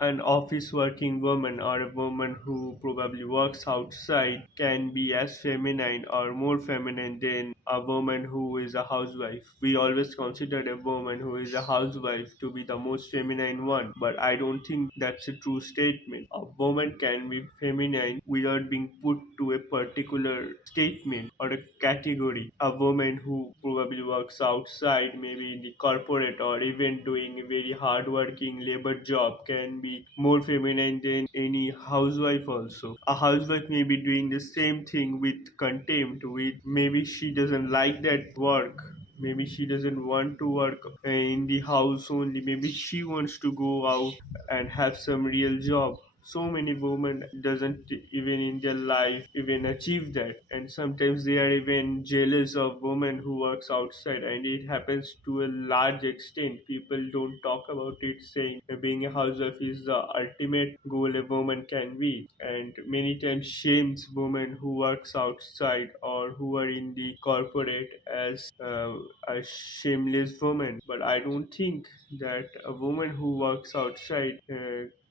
an office working woman or a woman who probably works outside can be as feminine or more feminine than a woman who is a housewife. We always consider a woman who is a housewife to be the most feminine one, but I don't think that's a true statement. A woman can be feminine without being put to a particular statement or a category. A woman who probably works outside, maybe in the corporate or even doing a very hardworking labor job, can be more feminine than any housewife also. A housewife may be doing the same thing with contempt, with maybe she doesn't like that work. Maybe she doesn't want to work in the house only. Maybe she wants to go out and have some real job. So many women doesn't even in their life even achieve that, and sometimes they are even jealous of women who works outside, and it happens to a large extent. People don't talk about it, saying being a housewife is the ultimate goal a woman can be, and many times shames women who works outside or who are in the corporate as a shameless woman. But I don't think that a woman who works outside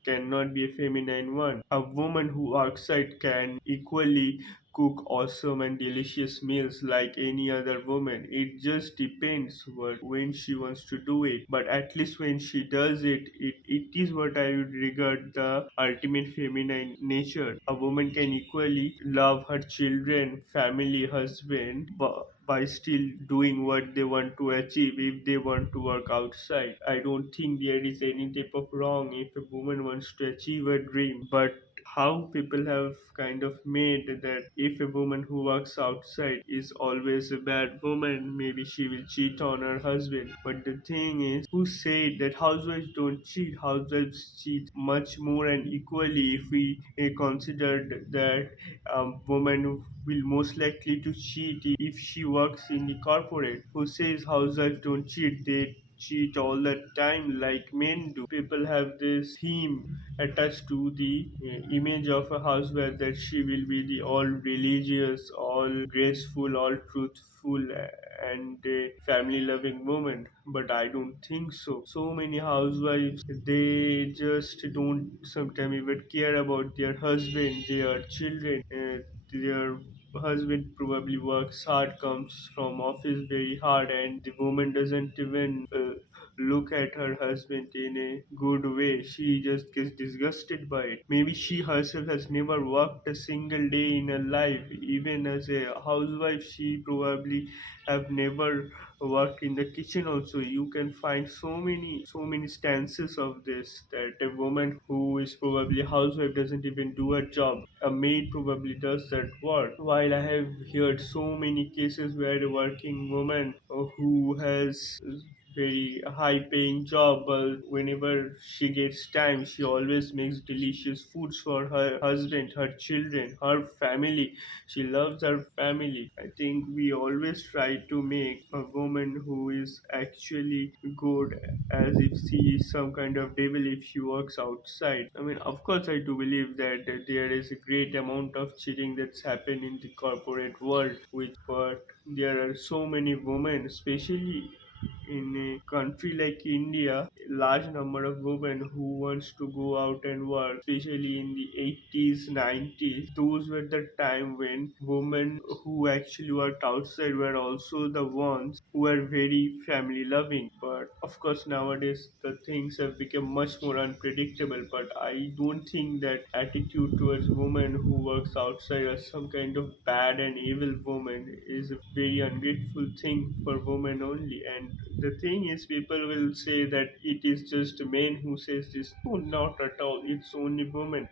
cannot be a feminine one. A woman who outside can equally cook awesome and delicious meals like any other woman. It just depends when she wants to do it. But at least when she does it, it is what I would regard the ultimate feminine nature. A woman can equally love her children, family, husband, by still doing what they want to achieve if they want to work outside. I don't think there is any type of wrong if a woman wants to achieve a dream, but how people have kind of made that if a woman who works outside is always a bad woman, maybe she will cheat on her husband. But the thing is, who said that housewives don't cheat? Housewives cheat much more and equally. If we considered that woman will most likely to cheat if she works in the corporate. Who says housewives don't cheat? They cheat all the time like men do. People have this theme attached to the image of a housewife that she will be the all religious, all graceful, all truthful, and family loving woman. But I don't think so. So many housewives, they just don't sometimes even care about their husband, their children, their husband probably works hard, comes from office very hard, and the woman doesn't even look at her husband in a good way. She just gets disgusted by it. Maybe she herself has never worked a single day in her life. Even as a housewife, she probably have never worked in the kitchen also. You can find so many stances of this, that a woman who is probably a housewife doesn't even do a job. A maid probably does that work. While I have heard so many cases where a working woman who has very high paying job, but whenever she gets time she always makes delicious foods for her husband, her children, her family. She loves her family. I think we always try to make a woman who is actually good as if she is some kind of devil if she works outside. I mean, of course I do believe that there is a great amount of cheating that's happened in the corporate world, which but there are so many women, especially in a country like India, a large number of women who wants to go out and work, especially in the 80s, 90s. Those were the time when women who actually worked outside were also the ones who were very family loving. But of course, nowadays the things have become much more unpredictable. But I don't think that attitude towards women who works outside as some kind of bad and evil woman is a very ungrateful thing for women only. And the thing is, people will say that it is just men who says this. No, not at all. It's only women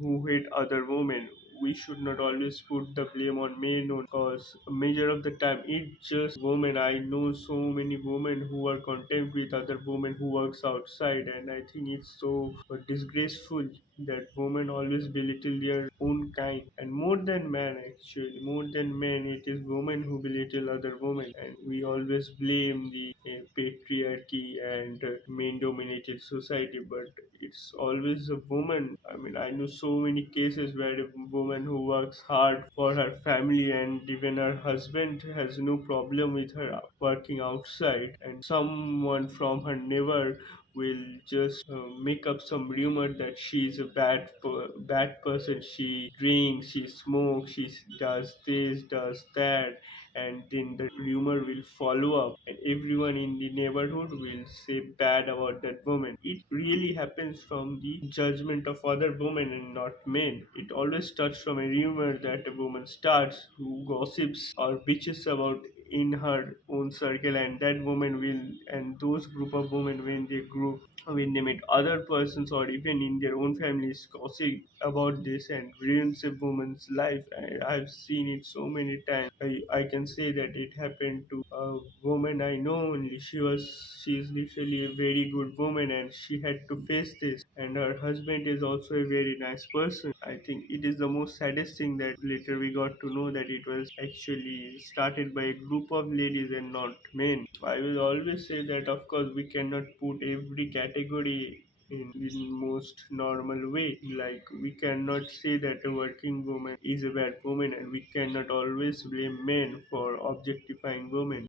who hate other women. We should not always put the blame on men because a major of the time it's just women. I know so many women who are content with other women who works outside, and I think it's so disgraceful that women always belittle their own kind, and more than men, actually more than men, it is women who belittle other women, and we always blame the patriarchy and men dominated society, but it's always a woman. I mean, I know so many cases where a woman who works hard for her family and even her husband has no problem with her working outside, and someone from her neighbor will just make up some rumor that she's a bad person. She drinks, she smokes, she does this, does that, and then the rumor will follow up, and everyone in the neighborhood will say bad about that woman. It really happens from the judgment of other women and not men. It always starts from a rumor that a woman starts, who gossips or bitches about in her own circle, and that woman will, and those group of women, when they meet other persons or even in their own families, gossip about this and ruins a woman's life. I've seen it so many times. I can say that it happened to a woman I know only. She's literally a very good woman, and she had to face this, and her husband is also a very nice person. I think it is the most saddest thing that later we got to know that it was actually started by a group of ladies and not men. I will always say that of course we cannot put every category in most normal way. Like we cannot say that a working woman is a bad woman, and we cannot always blame men for objectifying women.